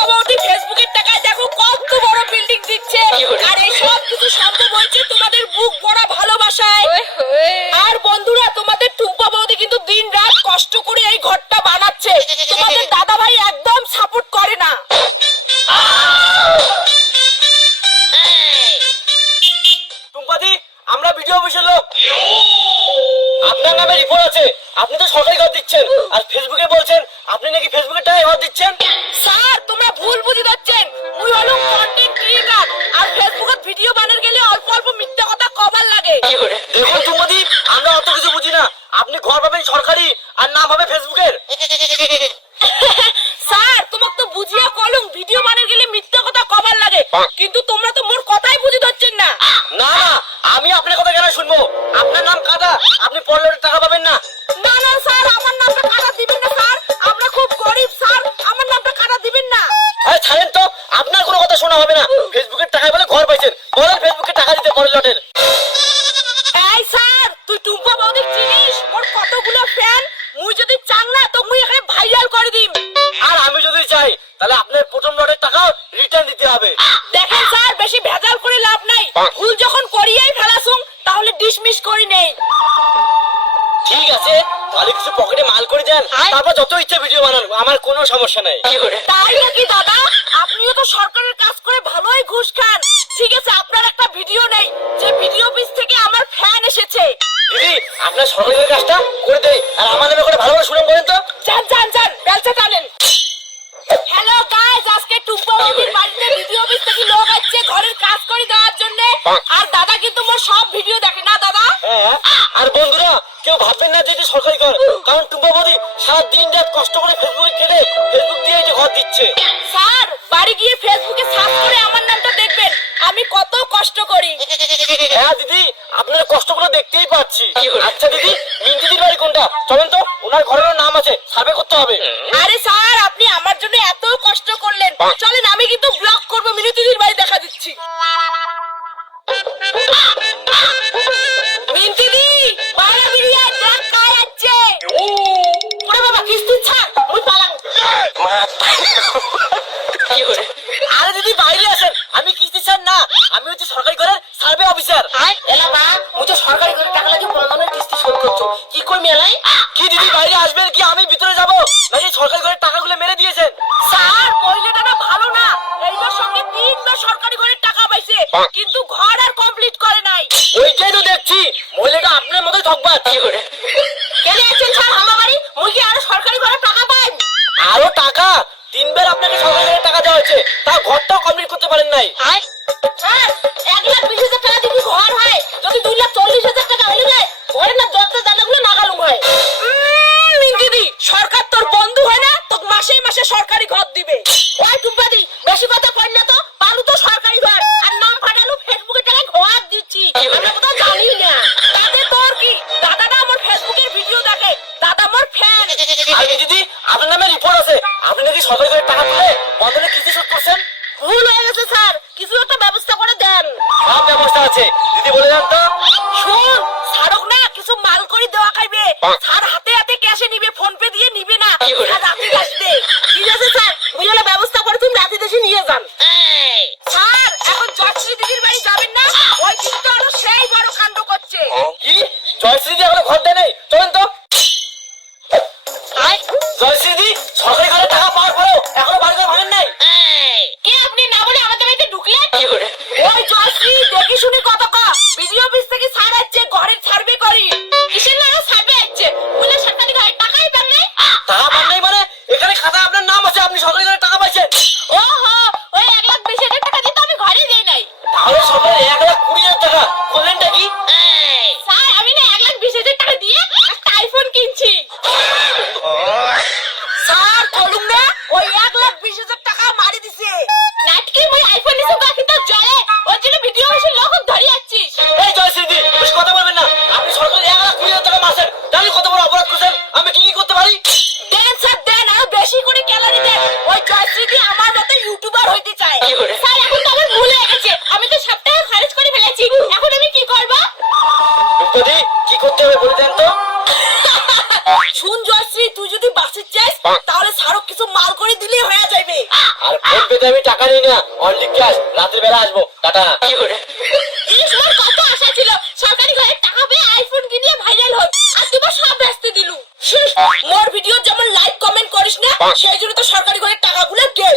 টুম্পা বৌদি ফেসবুকের টাকায় দেখো কত বড় বিল্ডিং দিচ্ছে, আর এই সব কিছু সম্ভব হয়েছে তোমাদের বুক ভরা ভালোবাসায়। আর বন্ধুরা, তোমাদের টুম্পা বৌদি কিন্তু দিন রাত কষ্ট করে এই ঘরটা বানাচ্ছে, তোমাদের দাদা ভাই একদম সাপোর্ট করে না। টুম্পাদি, আমরা ভিডিও অফিসের লোক। আপনার নামে রিপোর্ট আছে, আপনি তো সরকারি ঘর দিচ্ছেন, আর ফেসবুকে বলছেন আপনি নাকি ফেসবুকের টাকায় ঘর দিচ্ছেন। স্যার, তোমরা ভুল বুঝি যাচ্ছেন। মুই হলো কন্টেন্ট ক্রিয়েটর, আর ফেসবুকে ভিডিও বানাতে গেলে অল্প অল্প মিথ্যা কথা কভার লাগে। দেখুন টুম্পাদি, আমরা অত কিছু বুঝি না। আপনি ঘর পাবেন সরকারি, আর নাম হবে ফেসবুকের। স্যার, তোমাকে তো বুঝিয়ে কলম ভিডিও বানাতে গেলে মিথ্যা কথা কভার লাগে, কিন্তু তোমরা তো মোর কথাই বুঝি ধরছেন না। না না, আমি আপনার কথা কেন শুনবো? আপনার নাম কাদা, আপনি পড়লে টাকা পাবেন না। না না স্যার, আমার নামটা কাটা দিবেন না স্যার, আমরা খুব গরিব স্যার, আমার নামটা কাটা দিবেন না। আরে ছাড়েন তো, আপনার কোনো কথা শোনা হবে না। ফেসবুকের টাকায় বলে ঘর পাইছেন, বলেন ফেসবুকে টাকা দিতে পরের লটের। এই স্যার, তুই টুম্পা বৌদি চিনিস? মোর কতগুলো ফ্যান, মুই যদি চাং না তো মুই এখানে ভাইরাল করে দিম। আর আমি যদি চাই তাহলে আপনার প্রথম লটের টাকাও রিটার্ন দিতে হবে। দেখেন স্যার, বেশি ভেজাল করে লাভ নাই, ভুল যখন করিয়াই ফেলাছুম তাহলে ডিসমিস করি নেই। ঠিক আছে, তাহলে কিছু পকেটে মাল করে দেন, তারপর যত ইচ্ছা ভিডিও বানান, আমার কোনো সমস্যা নাই। তাই নাকি দাদা? আপনিও তো সরকারের কাজ করে ভালোই ঘুষ খান। ঠিক আছে, আপনার একটা ভিডিও নেই যে ভিডিও অফিস থেকে আমার ফ্যান এসেছে। দিদি, আপনার সরকারি কাজটা করে দেই, আর আমার নামে করে ভালো করে শুনুন বলেন তো। যান যান যান, বেলচা টানেন। হ্যালো গাইস, আজকে টুম্পা বৌদির বাড়িতে ভিডিও অফিস থেকে লোক আসছে ঘরের কাজ করে দেওয়ার জন্য। আর দাদা কিন্তু মোর সব ভিডিও দেখে না দাদা। হ্যাঁ, আর বন্ধুরা, কেউ ভাববেন না যে এটা সরকারি ঘর, কারণ টুম্পা বৌদি সারা দিন রাত কষ্ট করে ফেসবুকে খেলে ফেসবুক দিয়ে এই যে ঘর দিচ্ছে। স্যার, বাড়ি গিয়ে ফেসবুকে সার্চ করে আমার নামটা দেখবেন, আমি কত কষ্ট করি। হ্যাঁ দিদি, আপনার কষ্টগুলো দেখতেই পাচ্ছি। আচ্ছা দিদি, মিন্টিদির বাড়ি কোনটা? চলেন তো, ওনার ঘরের নাম আছে, সার্ভে করতে হবে। আরে স্যার, আপনি আমার জন্য এত কষ্ট করলেন, চলেন আমি কিন্তু ব্লগ করব, মিনতিদির বাড়ি দেখা দিচ্ছি। মিনতিদি, বাইরে বেরিয়ে আয়, দেখ কায় যাচ্ছে। ওরে বাবা, কিস্তি ছাড়, ওই পালাং। আরে দিদি, বাইরে আসেন, আমি কিস্তি স্যার না, আমি হচ্ছে সরকারি ঘরের সার্ভে অফিসার। এলা বা, মুই তো সরকারি করে টাকা লাগিয়ে প্রমাণের কিস্তি শোধ করছো, কি কই মেলাই? কি দিদি, বাইরে আসবেন কি আমি ভিতরে যাব, নাকি সরকারি ঘরের টাকাগুলো মেরে দিয়েছেন? স্যার, মহিলাটা না ভালো না, এইটার সঙ্গে 3 মাস সরকারি ঘরের টাকা পাইছে, কিন্তু ঘর আর কমপ্লিট করে নাই। ওইটাই তো দেখছি, মহিলাটা আপনার মতোই ঠকবাজ। কেন আছেন স্যার আমার বাড়ি? মুই কি আরো সরকারি ঘরের টাকা পাই? আরো টাকা? 3 বার আপনাকে সরকারি ঘরের টাকা দেওয়া হয়েছে, তা ঘরটাও কমপ্লিট করতে পারেন নাই। স্যার, 1,20,000 টাকা দিয়ে ঘর হয়, যদি 2,40,000 টাকা হলে যায়, ঘরে না দরজা জানালাগুলো নাগালুম হয়। দিদি, সরকার তোর বন্ধু হয় না, তোকে মাসে মাসে সরকারি ঘর দিবে। ওই টুম্পাদি, বেশি কথা কই না তো, পালু তো সরকারি ঘর, আর নাম ফাটালু ফেসবুকে টাকা ঘর দিচ্ছি, আমরা তো জানি না। তাতে তোর কি? দাদা না আমার ফেসবুকের ভিডিও দেখে, দাদা আমার ফ্যান। আর দিদি, আপনার নামে রিপোর্ট আছে, আপনি নাকি সরকারি ঘরের টাকা তুলে বন্ধনে কিস্তি শোধ করছেন। ভুল হয়ে গেছে স্যার, কিছু একটা ব্যবস্থা করে দেন। সব ব্যবস্থা আছে, দিদি বলে দেন তো। শুন, সারক না কিছু মাল করে দেওয়া খাইবে, স্যার হাতে হাতে ক্যাশে নিবে, ফোন পে দিয়ে নিবে না, স্যার রাতে আসবে। ঠিক আছে স্যার, বুঝলে ব্যবস্থা করে তুমি রাতে দেশে নিয়ে যান। স্যার, এখন জয়শ্রী দিদির বাড়ি যাবেন না? ওই দিদি তো আরো সেই বড় কাণ্ড করছে। কি, জয়শ্রী দিদি এখনো ঘর দেয় নাই? চলেন তো। জয়শ্রী দিদি সরকারি ঘরে টাকা পাওয়ার পরেও এখনো বাড়ি ঘর ভাঙেন নাই? কে আপনি না বলে আমাদের বাড়িতে ঢুকলেন? ওই জয়শ্রী, দেখি শুনি কত কা ভিডিও অফিস থেকে স্যার আসছে, ঘরের সার্ভে করি। কিসের না সার্ভে আসছে? বলে সরকারি ঘরে টাকাই পান নাই? টাকা পান নাই মানে? এখানে খাতায় আপনার নাম আছে, আপনি সরকারি ঘরে টাকা পাইছেন। ওহো, ওই 1,20,000 টাকা দিয়ে তো আমি ঘরে দেই নাই। তাহলে সরকারি 1,20,000 টাকা করলেনটা কি? স্যার, আমি না 1,20,000 টাকা দিয়ে একটা আইফোন কিনছি। স্যার, কলুম না ওই 1,20,000 টাকা মারি দিছে। নাটকি মুই আইফোন নিছি বাকি তো জলে, ওর জন্য ভিডিও অফিসের লোক ধরে যাচ্ছিস। এই জয়শ্রী দিদি, বেশি কথা বলবেন না। আপনি সরকারি 1,20,000 টাকা মাসের, জানি কত বড় অপরাধ করছেন, আমি কি কি করতে পারি? দেন স্যার দেন, আরো বেশি করে ক্যালারি দেন। ওই জয়শ্রী দি আমার মতো ইউটিউবার হইতে চায়। স্যার, এখন তো আমার ভুল হয়ে গেছে, আমি তো সপ্তাহে খরচ করে ফেলেছি, এখন আমি কি করব? দিদি, কি করতে হবে বলে দেন তো। শুন জয়শ্রী, তুই যদি বাঁচিতে চাস তাহলে স্যারক কিছু মাল কল করে দিলে হয়ে যাবে। আর ফোন পেতে আমি টাকা নিই না, অনলি ক্যাশ। রাতের বেলা আসবো, টাটা। এই সময় কত আশা ছিল সরকারি ঘরে টাকা পেয়ে আইফোন কিনে ভাইরাল হবে, আর তুই সব ব্যস্ত দিলু। মোর ভিডিও যেমন লাইক কমেন্ট করিস না, সেই জন্য তো সরকারি ঘরের টাকাগুলো গেল।